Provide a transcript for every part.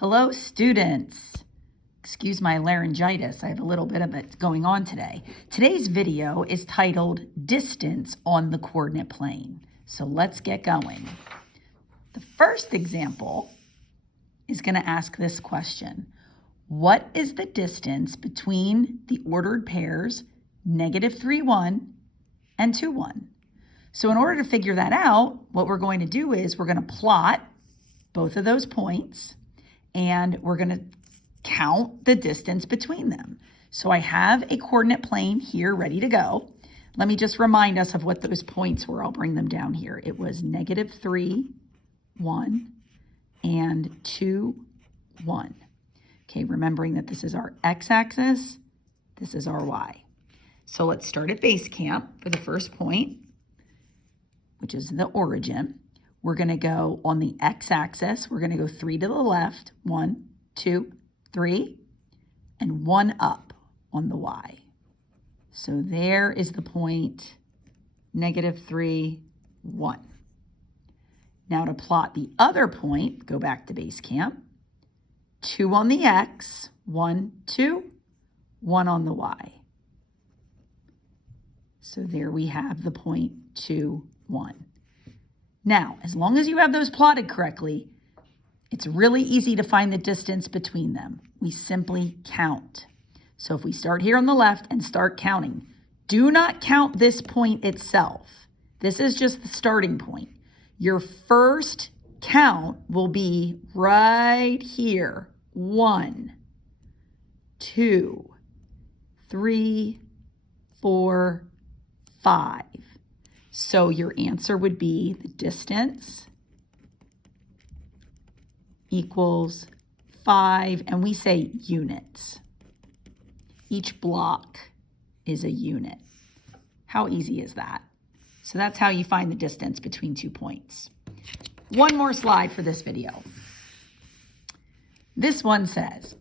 Hello, students. Excuse my laryngitis. I have a little bit of it going on today. Today's video is titled Distance on the Coordinate Plane. So let's get going. The first example is going to ask this question. What is the distance between the ordered pairs -3, 1 and 2, 1? So in order to figure that out, what we're going to do is we're going to plot both of those points and we're going to count the distance between them. So I have a coordinate plane here ready to go. Let me just remind us of what those points were. I'll bring them down here. It was -3, 1, and 2, 1. Okay, remembering that this is our x-axis, this is our y. So let's start at base camp for the first point, which is the origin. We're going to go on the x-axis. We're going to go 3 to the left, 1, 2, 3, and 1 up on the y. So there is the point -3, 1. Now to plot the other point, go back to base camp. 2 on the x, 1, 2, 1 on the y. So there we have the point 2, 1. Now, as long as you have those plotted correctly, it's really easy to find the distance between them. We simply count. So if we start here on the left and start counting, do not count this point itself. This is just the starting point. Your first count will be right here. 1, 2, 3, 4, 5. So your answer would be the distance equals 5, and we say units. Each block is a unit. How easy is that? So that's how you find the distance between 2 points. One more slide for this video. This one says,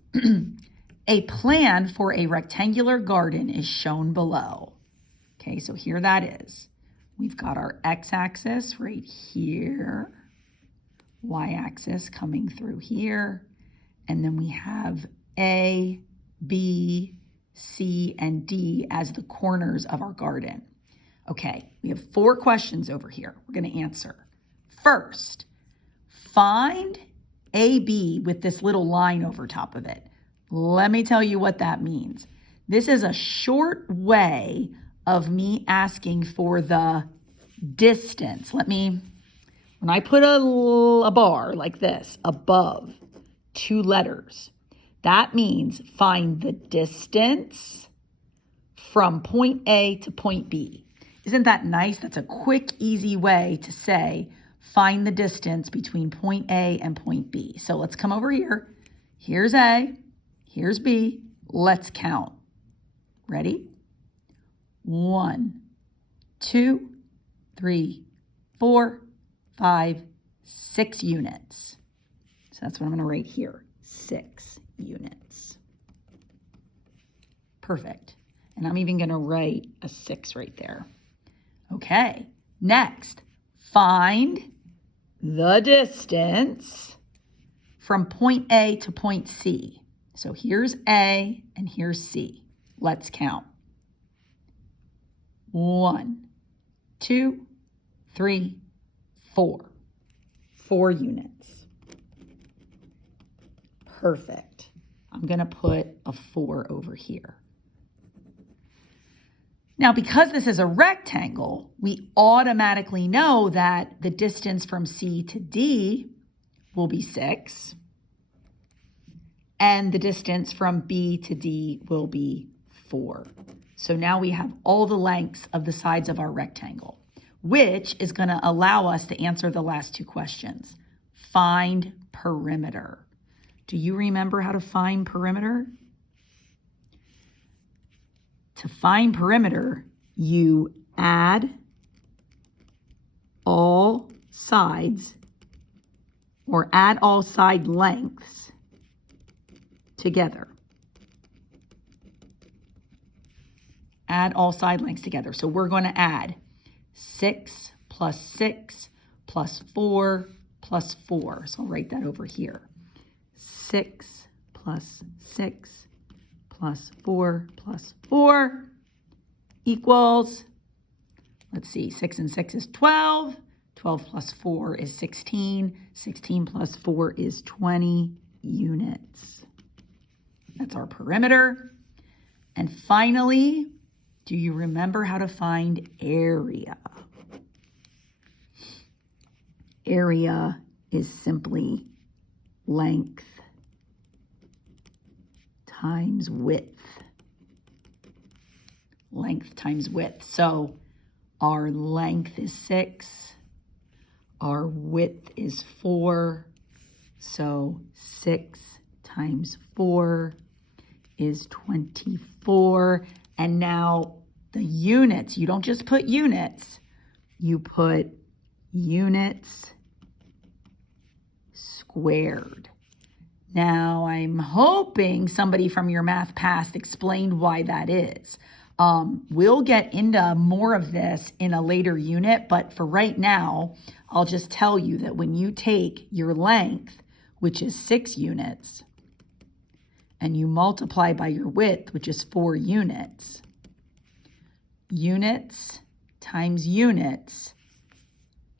a plan for a rectangular garden is shown below. Okay, so here that is. We've got our x-axis right here, y-axis coming through here, and then we have A, B, C, and D as the corners of our garden. Okay, we have 4 questions over here we're going to answer. First, find AB with this little line over top of it. Let me tell you what that means. This is a short way of me asking for the distance. When I put a bar like this above 2 letters, that means find the distance from point A to point B. Isn't that nice? That's a quick, easy way to say, find the distance between point A and point B. So let's come over here. Here's A, here's B. Let's count. Ready? 1, 2, 3, 4, 5, 6 units. So that's what I'm going to write here, 6 units. Perfect. And I'm even going to write a 6 right there. Okay, next, find the distance from point A to point C. So here's A and here's C. Let's count. 1, 2, 3, 4. 4 units. Perfect. I'm going to put a 4 over here. Now, because this is a rectangle, we automatically know that the distance from C to D will be 6, and the distance from B to D will be 4. So now we have all the lengths of the sides of our rectangle, which is going to allow us to answer the last 2 questions. Find perimeter. Do you remember how to find perimeter? To find perimeter, you add all sides or add all side lengths together. Add all side lengths together. So we're going to add 6 plus 6 plus 4 plus 4. So I'll write that over here. 6 plus 6 plus 4 plus 4 equals, let's see, 6 and 6 is 12. 12 plus 4 is 16. 16 plus 4 is 20 units. That's our perimeter. And finally, do you remember how to find area? Area is simply length times width. Length times width. So our length is 6. Our width is 4. So 6 times 4 is 24. And now the units, you don't just put units, you put units squared. Now, I'm hoping somebody from your math past explained why that is. We'll get into more of this in a later unit, but for right now, I'll just tell you that when you take your length, which is 6 units, and you multiply by your width, which is 4 units, units times units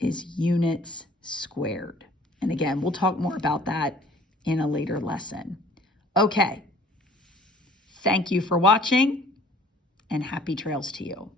is units squared. And again, we'll talk more about that in a later lesson. Okay, thank you for watching, and happy trails to you.